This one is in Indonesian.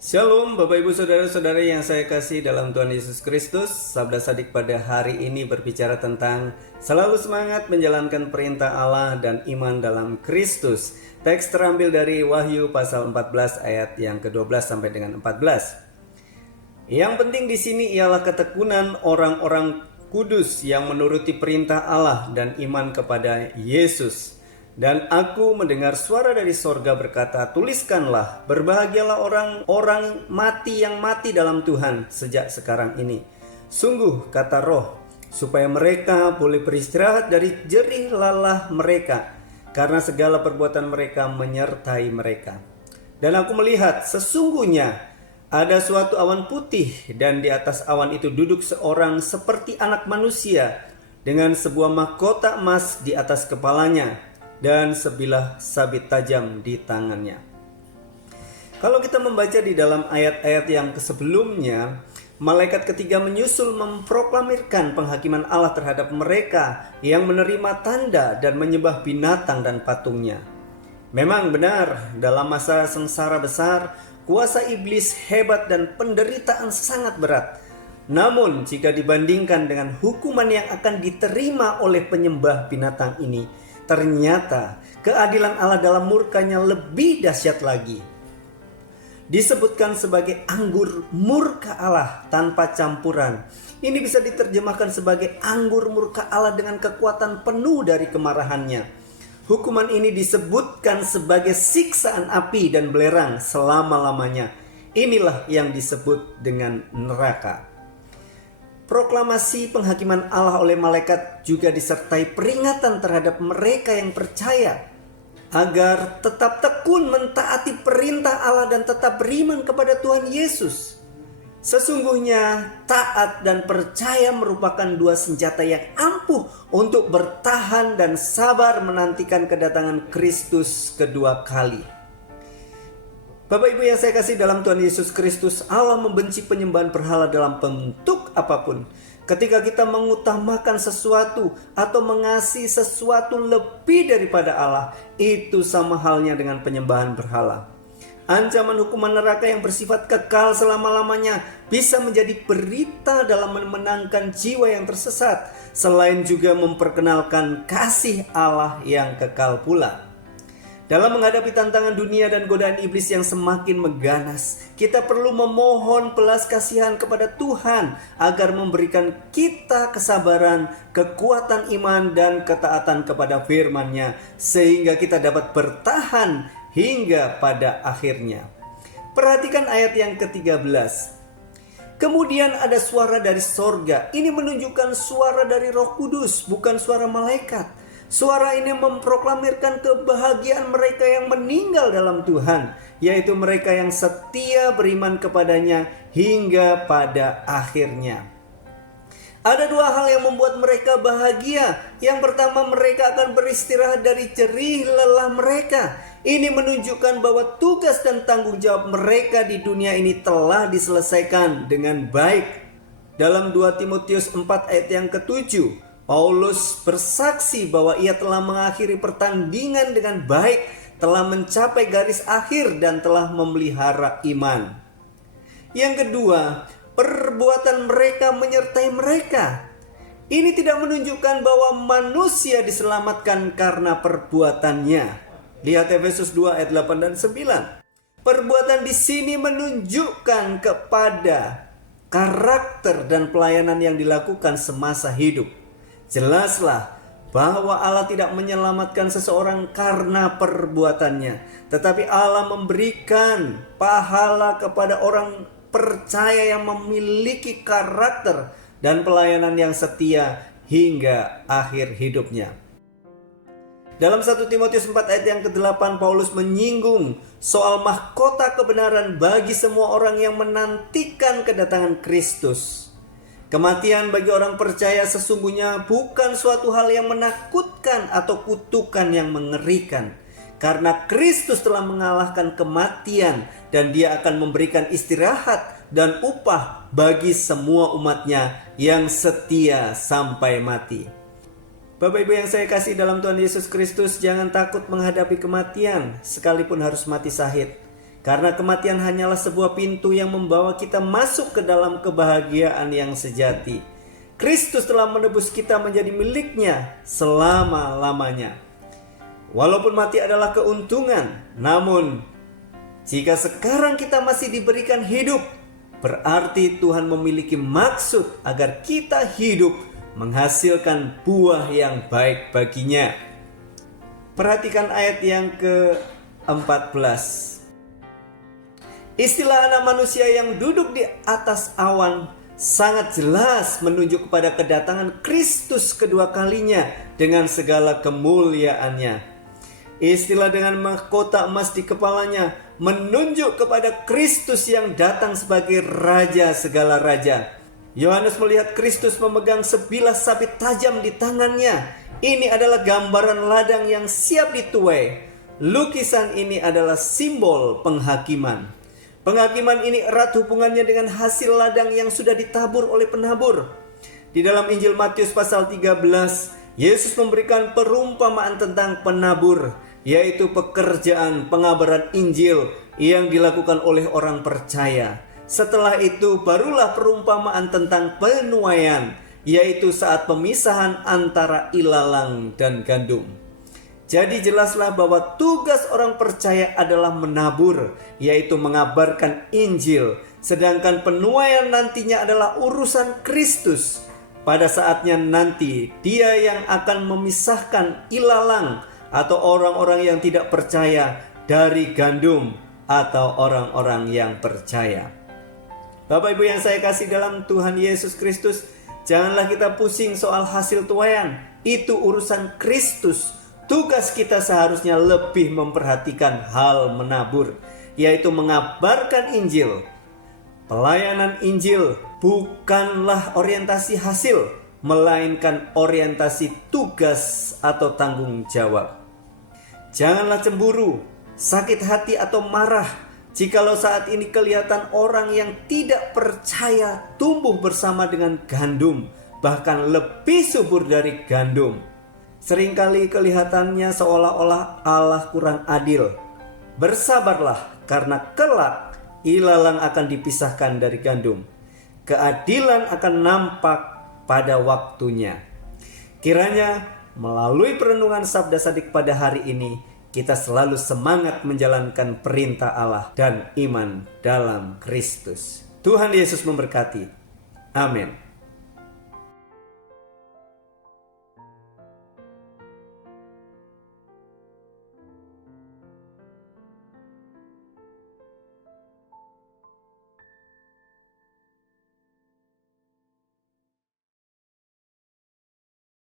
Shalom Bapak Ibu Saudara-saudara yang saya kasih dalam Tuhan Yesus Kristus. Sabda Sadik pada hari ini berbicara tentang selalu semangat menjalankan perintah Allah dan iman dalam Kristus. Teks terambil dari Wahyu pasal 14 ayat yang ke-12 sampai dengan 14. Yang penting di sini ialah ketekunan orang-orang kudus yang menuruti perintah Allah dan iman kepada Yesus. Dan aku mendengar suara dari sorga berkata, tuliskanlah, berbahagialah orang-orang mati yang mati dalam Tuhan sejak sekarang ini. Sungguh, kata Roh, supaya mereka boleh beristirahat dari jerih lelah mereka, karena segala perbuatan mereka menyertai mereka. Dan aku melihat, sesungguhnya ada suatu awan putih, dan di atas awan itu duduk seorang seperti anak manusia, dengan sebuah mahkota emas di atas kepalanya, dan sebilah sabit tajam di tangannya. Kalau kita membaca di dalam ayat-ayat yang sebelumnya, malaikat ketiga menyusul memproklamirkan penghakiman Allah terhadap mereka yang menerima tanda dan menyembah binatang dan patungnya. Memang benar, dalam masa sengsara besar, kuasa iblis hebat dan penderitaan sangat berat. Namun jika dibandingkan dengan hukuman yang akan diterima oleh penyembah binatang ini, ternyata keadilan Allah dalam murkanya lebih dahsyat lagi. Disebutkan sebagai anggur murka Allah tanpa campuran. Ini bisa diterjemahkan sebagai anggur murka Allah dengan kekuatan penuh dari kemarahannya. Hukuman ini disebutkan sebagai siksaan api dan belerang selama-lamanya. Inilah yang disebut dengan neraka. Proklamasi penghakiman Allah oleh malaikat juga disertai peringatan terhadap mereka yang percaya agar tetap tekun mentaati perintah Allah dan tetap beriman kepada Tuhan Yesus. Sesungguhnya taat dan percaya merupakan dua senjata yang ampuh untuk bertahan dan sabar menantikan kedatangan Kristus kedua kali. Bapak Ibu yang saya kasih dalam Tuhan Yesus Kristus, Allah membenci penyembahan berhala dalam bentuk apapun. Ketika kita mengutamakan sesuatu atau mengasihi sesuatu lebih daripada Allah, itu sama halnya dengan penyembahan berhala. Ancaman hukuman neraka yang bersifat kekal selama-lamanya bisa menjadi berita dalam memenangkan jiwa yang tersesat, selain juga memperkenalkan kasih Allah yang kekal pula. Dalam menghadapi tantangan dunia dan godaan iblis yang semakin mengganas, kita perlu memohon belas kasihan kepada Tuhan agar memberikan kita kesabaran, kekuatan iman, dan ketaatan kepada firman-Nya, sehingga kita dapat bertahan hingga pada akhirnya. Perhatikan ayat yang ke-13. Kemudian ada suara dari sorga. Ini menunjukkan suara dari Roh Kudus, bukan suara malaikat. Suara ini memproklamirkan kebahagiaan mereka yang meninggal dalam Tuhan, yaitu mereka yang setia beriman kepadanya hingga pada akhirnya. Ada dua hal yang membuat mereka bahagia. Yang pertama, mereka akan beristirahat dari jerih lelah mereka. Ini menunjukkan bahwa tugas dan tanggung jawab mereka di dunia ini telah diselesaikan dengan baik. Dalam 2 Timotius 4 ayat yang ke-7, Paulus bersaksi bahwa ia telah mengakhiri pertandingan dengan baik, telah mencapai garis akhir dan telah memelihara iman. Yang kedua, perbuatan mereka menyertai mereka. Ini tidak menunjukkan bahwa manusia diselamatkan karena perbuatannya. Lihat Efesus 2 ayat 8 dan 9. Perbuatan di sini menunjukkan kepada karakter dan pelayanan yang dilakukan semasa hidup. Jelaslah bahwa Allah tidak menyelamatkan seseorang karena perbuatannya, tetapi Allah memberikan pahala kepada orang percaya yang memiliki karakter dan pelayanan yang setia hingga akhir hidupnya. Dalam 1 Timotius 4 ayat yang ke-8, Paulus menyinggung soal mahkota kebenaran bagi semua orang yang menantikan kedatangan Kristus. Kematian bagi orang percaya sesungguhnya bukan suatu hal yang menakutkan atau kutukan yang mengerikan. Karena Kristus telah mengalahkan kematian dan Dia akan memberikan istirahat dan upah bagi semua umatnya yang setia sampai mati. Bapak Ibu yang saya kasih dalam Tuhan Yesus Kristus, jangan takut menghadapi kematian sekalipun harus mati syahid. Karena kematian hanyalah sebuah pintu yang membawa kita masuk ke dalam kebahagiaan yang sejati. Kristus telah menebus kita menjadi miliknya selama-lamanya. Walaupun mati adalah keuntungan, namun jika sekarang kita masih diberikan hidup, berarti Tuhan memiliki maksud agar kita hidup menghasilkan buah yang baik baginya. Perhatikan ayat yang ke-14. Istilah anak manusia yang duduk di atas awan sangat jelas menunjuk kepada kedatangan Kristus kedua kalinya dengan segala kemuliaannya. Istilah dengan mahkota emas di kepalanya menunjuk kepada Kristus yang datang sebagai Raja segala raja. Yohanes melihat Kristus memegang sebilah sabit tajam di tangannya. Ini adalah gambaran ladang yang siap dituai. Lukisan ini adalah simbol penghakiman. Penghakiman ini erat hubungannya dengan hasil ladang yang sudah ditabur oleh penabur. Di dalam Injil Matius pasal 13, Yesus memberikan perumpamaan tentang penabur, yaitu pekerjaan pengabaran Injil yang dilakukan oleh orang percaya. Setelah itu barulah perumpamaan tentang penuaian, yaitu saat pemisahan antara ilalang dan gandum. Jadi jelaslah bahwa tugas orang percaya adalah menabur, yaitu mengabarkan Injil. Sedangkan penuaian nantinya adalah urusan Kristus. Pada saatnya nanti, Dia yang akan memisahkan ilalang atau orang-orang yang tidak percaya dari gandum atau orang-orang yang percaya. Bapak Ibu yang saya kasih dalam Tuhan Yesus Kristus, janganlah kita pusing soal hasil tuaian. Itu urusan Kristus. Tugas kita seharusnya lebih memperhatikan hal menabur, yaitu mengabarkan Injil. Pelayanan Injil bukanlah orientasi hasil, melainkan orientasi tugas atau tanggung jawab. Janganlah cemburu, sakit hati atau marah jikalau saat ini kelihatan orang yang tidak percaya tumbuh bersama dengan gandum, bahkan lebih subur dari gandum. Seringkali kelihatannya seolah-olah Allah kurang adil. Bersabarlah, karena kelak ilalang akan dipisahkan dari gandum. Keadilan akan nampak pada waktunya. Kiranya melalui perenungan Sabda Sadik pada hari ini, kita selalu semangat menjalankan perintah Allah dan iman dalam Kristus. Tuhan Yesus memberkati. Amin.